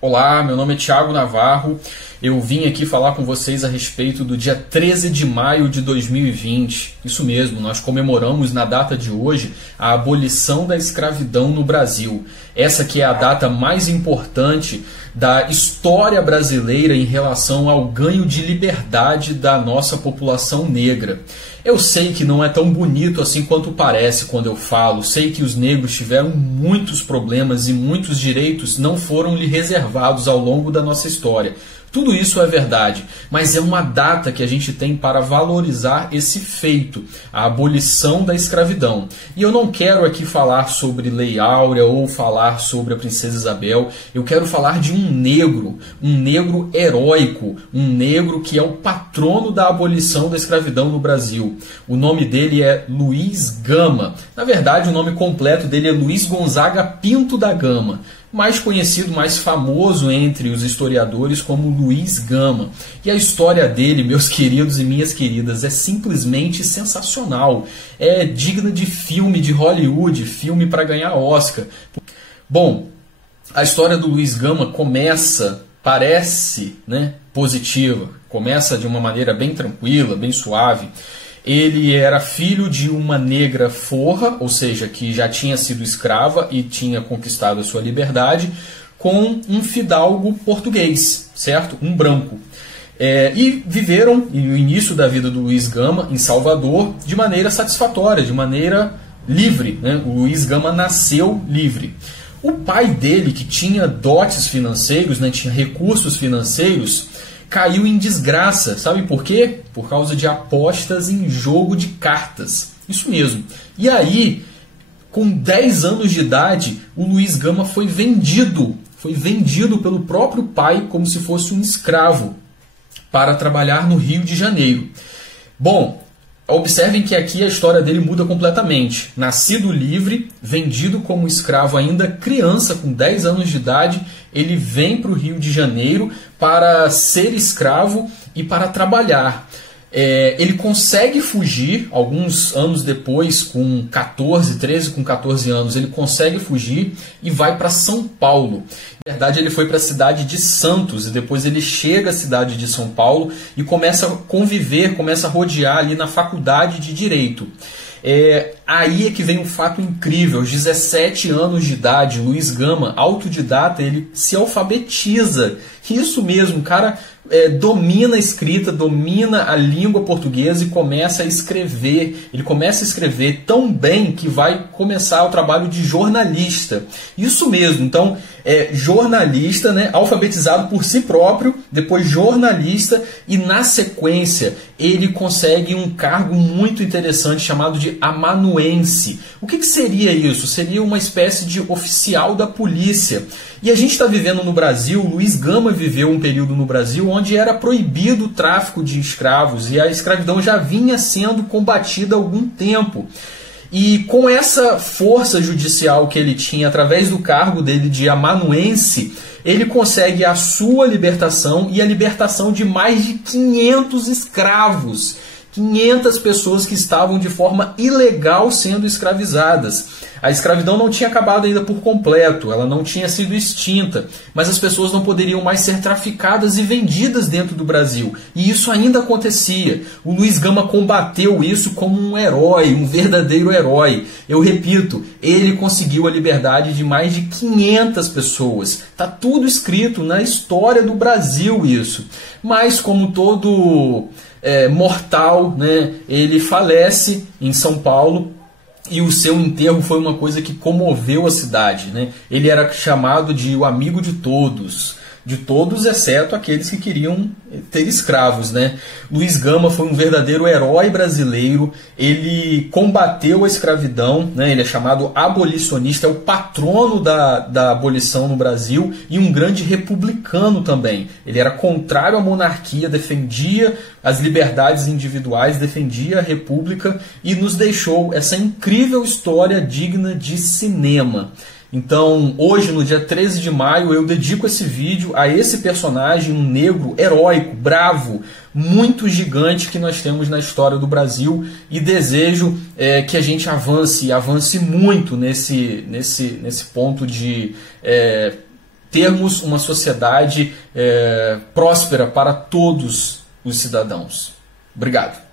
Olá, meu nome é Thiago Navarro. Eu vim aqui falar com vocês a respeito do dia 13 de maio de 2020. Isso mesmo, nós comemoramos na data de hoje a abolição da escravidão no Brasil. Essa que é a data mais importante da história brasileira em relação ao ganho de liberdade da nossa população negra. Eu sei que não é tão bonito assim quanto parece quando eu falo. Sei que os negros tiveram muitos problemas e muitos direitos não foram lhe reservados ao longo da nossa história. Tudo isso é verdade, mas é uma data que a gente tem para valorizar esse feito, a abolição da escravidão. E eu não quero aqui falar sobre Lei Áurea ou falar sobre a Princesa Isabel. Eu quero falar de um negro heróico, um negro que é o patrono da abolição da escravidão no Brasil. O nome dele é Luiz Gama. Na verdade, o nome completo dele é Luiz Gonzaga Pinto da Gama, mais conhecido, mais famoso entre os historiadores como Luiz Gama. E a história dele, meus queridos e minhas queridas, é simplesmente sensacional. É digna de filme de Hollywood, filme para ganhar Oscar. Bom, a história do Luiz Gama parece positiva, começa de uma maneira bem tranquila, bem suave. Ele era filho de uma negra forra, ou seja, que já tinha sido escrava e tinha conquistado a sua liberdade, com um fidalgo português, certo? Um branco. E viveram o início da vida do Luiz Gama em Salvador de maneira satisfatória, de maneira livre. O Luiz Gama nasceu livre. O pai dele, que tinha dotes financeiros, tinha recursos financeiros, caiu em desgraça. Sabe por quê? Por causa de apostas em jogo de cartas. Isso mesmo. E aí, com 10 anos de idade, o Luiz Gama foi vendido. Foi vendido pelo próprio pai como se fosse um escravo para trabalhar no Rio de Janeiro. Bom, observem que aqui a história dele muda completamente. Nascido livre, vendido como escravo ainda criança, com 10 anos de idade, ele vem para o Rio de Janeiro para ser escravo e para trabalhar. Ele consegue fugir, alguns anos depois, com 14 anos, ele consegue fugir e vai para São Paulo. Na verdade, ele foi para a cidade de Santos e depois ele chega à cidade de São Paulo e começa a conviver, começa a rodear ali na faculdade de Direito. Aí é que vem um fato incrível. Aos 17 anos de idade, Luiz Gama, autodidata, ele se alfabetiza. Isso mesmo, o cara domina a escrita, domina a língua portuguesa e começa a escrever. Ele começa a escrever tão bem que vai começar o trabalho de jornalista. Isso mesmo, então, jornalista, alfabetizado por si próprio, depois jornalista, e na sequência ele consegue um cargo muito interessante chamado de amanuense. O que seria isso? Seria uma espécie de oficial da polícia. E a gente está vivendo no Brasil, Luiz Gama viveu um período no Brasil onde era proibido o tráfico de escravos e a escravidão já vinha sendo combatida há algum tempo. E com essa força judicial que ele tinha, através do cargo dele de amanuense, ele consegue a sua libertação e a libertação de mais de 500 escravos. 500 pessoas que estavam de forma ilegal sendo escravizadas. A escravidão não tinha acabado ainda por completo, ela não tinha sido extinta, mas as pessoas não poderiam mais ser traficadas e vendidas dentro do Brasil. E isso ainda acontecia. O Luiz Gama combateu isso como um herói, um verdadeiro herói. Eu repito, ele conseguiu a liberdade de mais de 500 pessoas. Está tudo escrito na história do Brasil isso. Mas como todo mortal, ele falece em São Paulo. E o seu enterro foi uma coisa que comoveu a cidade. Ele era chamado de o amigo de todos exceto aqueles que queriam ter escravos. Luiz Gama foi um verdadeiro herói brasileiro. Ele combateu a escravidão, ele é chamado abolicionista, é o patrono da abolição no Brasil e um grande republicano também. Ele era contrário à monarquia, defendia as liberdades individuais, defendia a república e nos deixou essa incrível história digna de cinema. Então, hoje, no dia 13 de maio, eu dedico esse vídeo a esse personagem, um negro heróico, bravo, muito gigante que nós temos na história do Brasil, e desejo que a gente avance muito nesse ponto de termos uma sociedade próspera para todos os cidadãos. Obrigado.